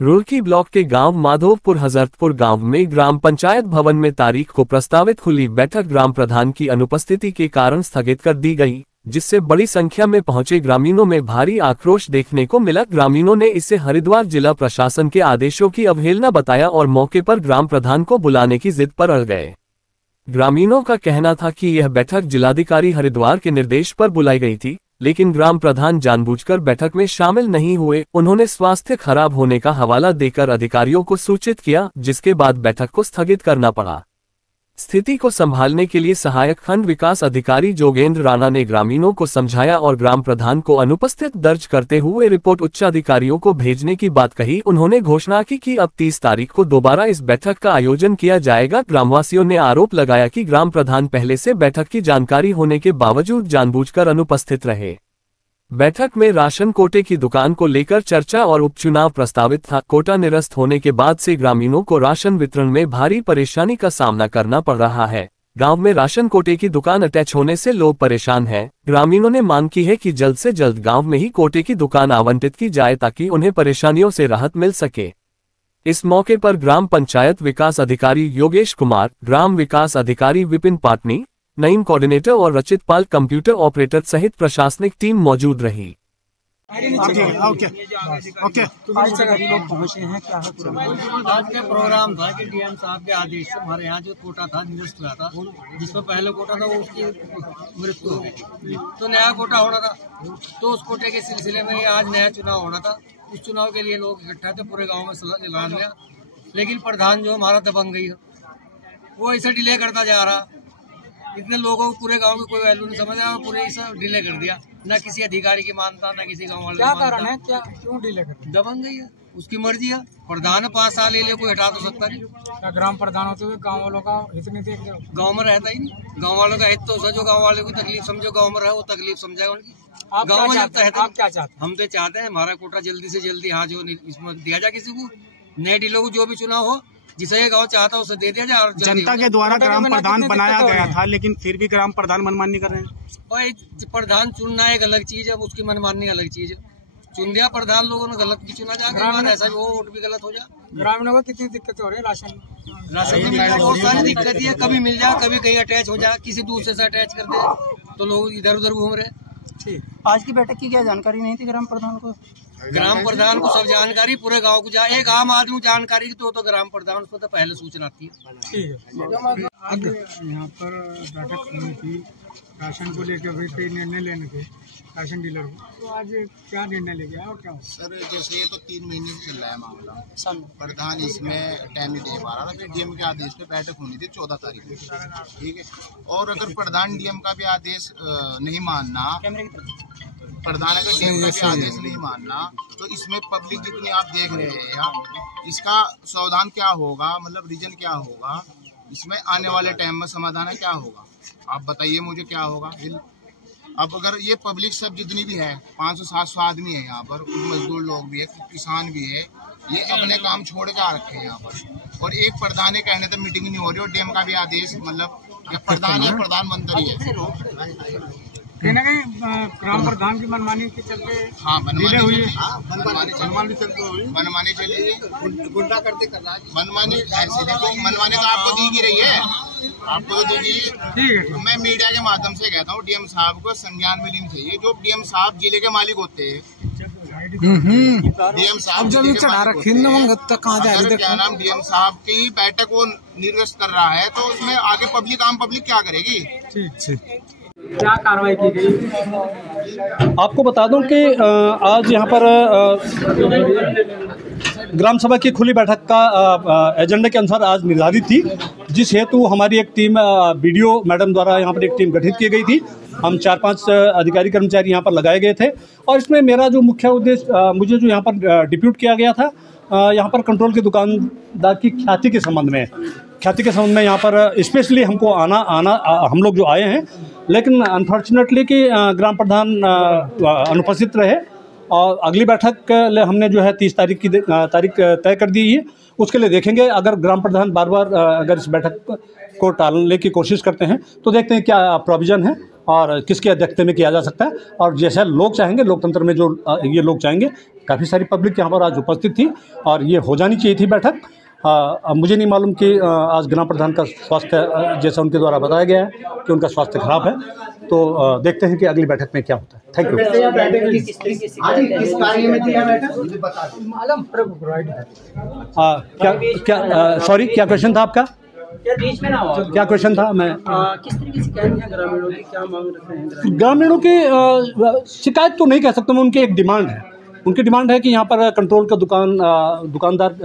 Roorkee block के गांव माधोपुर हजरतपुर गांव में ग्राम पंचायत भवन में तारीख को प्रस्तावित खुली बैठक ग्राम प्रधान की अनुपस्थिति के कारण स्थगित कर दी गई, जिससे बड़ी संख्या में पहुंचे ग्रामीणों में भारी आक्रोश देखने को मिला। ग्रामीणों ने इसे हरिद्वार जिला प्रशासन के आदेशों की अवहेलना बताया और मौके पर ग्राम प्रधान को बुलाने की जिद पर अड़ गए। ग्रामीणों का कहना था कि यह बैठक जिलाधिकारी हरिद्वार के निर्देश पर बुलाई गई थी, लेकिन ग्राम प्रधान जानबूझकर बैठक में शामिल नहीं हुए। उन्होंने स्वास्थ्य खराब होने का हवाला देकर अधिकारियों को सूचित किया, जिसके बाद बैठक को स्थगित करना पड़ा। स्थिति को संभालने के लिए सहायक खंड विकास अधिकारी जोगेंद्र राणा ने ग्रामीणों को समझाया और ग्राम प्रधान को अनुपस्थित दर्ज करते हुए रिपोर्ट उच्चाधिकारियों को भेजने की बात कही। उन्होंने घोषणा की कि अब 30 तारीख को दोबारा इस बैठक का आयोजन किया जाएगा। ग्रामवासियों ने आरोप लगाया कि ग्राम प्रधान पहले से बैठक की जानकारी होने के बावजूद जानबूझकर अनुपस्थित रहे। बैठक में राशन कोटे की दुकान को लेकर चर्चा और उपचुनाव प्रस्तावित था। कोटा निरस्त होने के बाद से ग्रामीणों को राशन वितरण में भारी परेशानी का सामना करना पड़ रहा है। गांव में राशन कोटे की दुकान अटैच होने से लोग परेशान हैं। ग्रामीणों ने मांग की है कि जल्द से जल्द गांव में ही कोटे की दुकान आवंटित की जाए ताकि उन्हें परेशानियों से राहत मिल सके। इस मौके पर ग्राम पंचायत विकास अधिकारी योगेश कुमार, ग्राम विकास अधिकारी विपिन पाटनी, नईम कोऑर्डिनेटर और रचित पाल कंप्यूटर ऑपरेटर सहित प्रशासनिक टीम मौजूद रही। ओके लोग पहुंचे हैं, क्या है आज का प्रोग्राम था कि डीएम साहब के आदेश से हमारे यहाँ जो कोटा था निरस्त हुआ था, जिसमें पहले कोटा था वो उसकी मृत्यु हो गई थी, तो नया कोटा होना था। तो उस कोटे के सिलसिले में आज नया चुनाव होना था। उस चुनाव के लिए लोग इकट्ठा थे, पूरे गाँव में ऐलान हुआ, लेकिन प्रधान जो हमारा दबंग गई वो ऐसे डिले करता जा रहा। इतने लोगों को पूरे गांव की कोई वैल्यू नहीं समझ रहा, पूरे इसे डिले कर दिया। न किसी अधिकारी की मानता, न किसी गांव वाले। क्या कारण है, क्या क्यों डिले कर दिया? दबंग गई है, उसकी मर्जी है। प्रधान 5 साल ले कोई हटा तो सकता नहीं। क्या ग्राम प्रधान होते हुए गाँव वालों का हित नहीं देख रहे? गाँव में रहता ही नहीं। गाँव वालों का हित तो जो गाँव वालों की तकलीफ समझो, गाँव में रहे वो तकलीफ समझेगा उनकी। गाँव में लगता है। आप क्या चाहते हैं? हम तो चाहते हैं हमारा कोटा जल्दी से जल्दी हाँ जो इसमें दिया जाए, किसी को नए डिलो को जो भी चुनाव हो, जिसे ये गाँव चाहता है उसे दे दिया जाए। जनता के द्वारा ग्राम प्रधान बनाया गया था, लेकिन फिर भी ग्राम प्रधान मनमानी कर रहे हैं। और प्रधान चुनना एक अलग चीज है, उसकी मनमानी अलग चीज है। चुन दिया प्रधान, लोगों ने गलत भी चुना जाएगा, ऐसा भी वो वोट भी गलत हो जाए। ग्रामीणों को कितनी दिक्कत हो रही है? राशन में बहुत सारी दिक्कत है, कभी मिल जाए, कभी कहीं अटैच हो जाए, किसी दूसरे से अटैच कर दे तो लोग इधर उधर घूम रहे। आज की बैठक की क्या जानकारी नहीं थी ग्राम प्रधान को? ग्राम प्रधान को सब जानकारी पूरे गांव को जाए। एक आम आदमी जानकारी की तो ग्राम प्रधान उसको तो पहले सूचना आती है। ठीक है। यहाँ पर बैठक हुई थी राशन को लेकर, हुई थी निर्णय लेने के राशन डीलर को, तो आज क्या निर्णय ले गया और क्या? सर जैसे ये तो 3 महीने से चल रहा है मामला। प्रधान इसमें टाइम नहीं दे पा रहा था। फिर डीएम के आदेश पे बैठक होनी थी 14 तारीख को, ठीक है। और अगर प्रधान डीएम का भी आदेश नहीं मानना, प्रधान अगर डीएम का भी आदेश नहीं मानना, तो इसमें पब्लिक जितनी आप देख रहे हैं, इसका समाधान क्या होगा, मतलब रीजन क्या होगा, इसमें आने वाले टाइम में समाधान क्या होगा, आप बताइए मुझे क्या होगा। अब अगर ये पब्लिक सब जितनी भी है, 500-700 आदमी है यहाँ पर, मजदूर लोग भी है, किसान भी है, ये अपने काम छोड़ के आ रखे हैं यहाँ पर, और एक प्रधान कहने तक मीटिंग नहीं हो रही, और डीएम का भी आदेश, मतलब प्रधान है, प्रधानमंत्री है। कहीं ना कहीं ग्राम प्रधान की मनमानी के चलते मनमानी चली गुंडा करते कर रहा है। मनमानी ऐसी देखो, मनमानी तो आपको दी ही रही है, आपको तो दी। ठीक है, मैं मीडिया के माध्यम से कहता हूँ, डीएम साहब को संज्ञान में लेनी चाहिए। जो डीएम साहब जिले के मालिक होते हैं, डीएम साहब क्या नाम, डीएम साहब की बैठक वो निर्वस्त कर रहा है, तो उसमें आगे पब्लिक आम पब्लिक क्या करेगी? ठीक। क्या कार्रवाई की गई? आपको बता दूं कि आज यहाँ पर ग्राम सभा की खुली बैठक का एजेंडे के अनुसार आज निर्धारित थी, जिस हेतु हमारी एक टीम बीडीओ मैडम द्वारा यहाँ पर एक टीम गठित की गई थी। हम 4-5 अधिकारी कर्मचारी यहाँ पर लगाए गए थे, और इसमें मेरा जो मुख्य उद्देश्य, मुझे जो यहाँ पर डिप्यूट किया गया था, यहाँ पर कंट्रोल की दुकानदार की ख्याति के संबंध में यहाँ पर स्पेशली हमको आना हम लोग जो आए हैं, लेकिन अनफॉर्चुनेटली कि ग्राम प्रधान अनुपस्थित रहे, और अगली बैठक हमने जो है 30 तारीख की तारीख तय कर दी है। उसके लिए देखेंगे, अगर ग्राम प्रधान बार बार अगर इस बैठक को टालने की कोशिश करते हैं तो देखते हैं क्या प्रोविज़न है, और किसकी अध्यक्षता में किया जा सकता है, और जैसा लोग चाहेंगे, लोकतंत्र में जो ये लोग चाहेंगे। काफ़ी सारी पब्लिक यहाँ पर आज उपस्थित थी और ये हो जानी चाहिए थी बैठक। अब मुझे नहीं मालूम कि आज ग्राम प्रधान का स्वास्थ्य, जैसा उनके द्वारा बताया गया है कि उनका स्वास्थ्य खराब है, तो देखते हैं कि अगली बैठक में क्या होता है। Thank you. क्या सॉरी, क्या क्वेश्चन था आपका? क्या क्वेश्चन था? मैं किस तरीके से कह रहे हैं ग्रामीणों की क्या मांग रखते हैं? ग्रामीणों की शिकायत तो नहीं कह सकता मैं, उनकी एक डिमांड है। उनकी डिमांड है कि यहाँ पर कंट्रोल का दुकानदार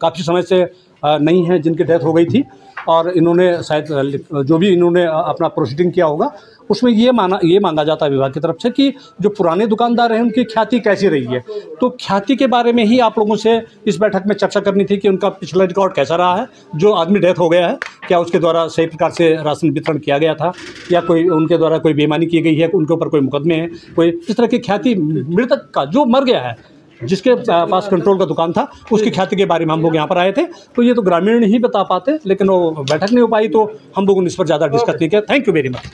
काफ़ी समय से नहीं है, जिनकी डेथ हो गई थी, और इन्होंने शायद जो भी इन्होंने अपना प्रोसीडिंग किया होगा उसमें ये मांगा जाता है विभाग की तरफ से कि जो पुराने दुकानदार हैं उनकी ख्याति कैसी रही है। तो ख्याति के बारे में ही आप लोगों से इस बैठक में चर्चा करनी थी कि उनका पिछला रिकॉर्ड कैसा रहा है। जो आदमी डेथ हो गया है, क्या उसके द्वारा सही प्रकार से राशन वितरण किया गया था, या कोई उनके द्वारा कोई बेईमानी की गई है, उनके ऊपर कोई मुकदमे हैं, कोई इस तरह की ख्याति मृतक का जो मर गया है, जिसके पास कंट्रोल का दुकान था, उसकी ख्याति के बारे में हम लोग यहाँ पर आए थे। तो ये तो ग्रामीण ही बता पाते, लेकिन वो बैठक नहीं हो पाई, तो हम लोगों ने इस पर ज़्यादा डिस्कस नहीं किया। Thank you very much.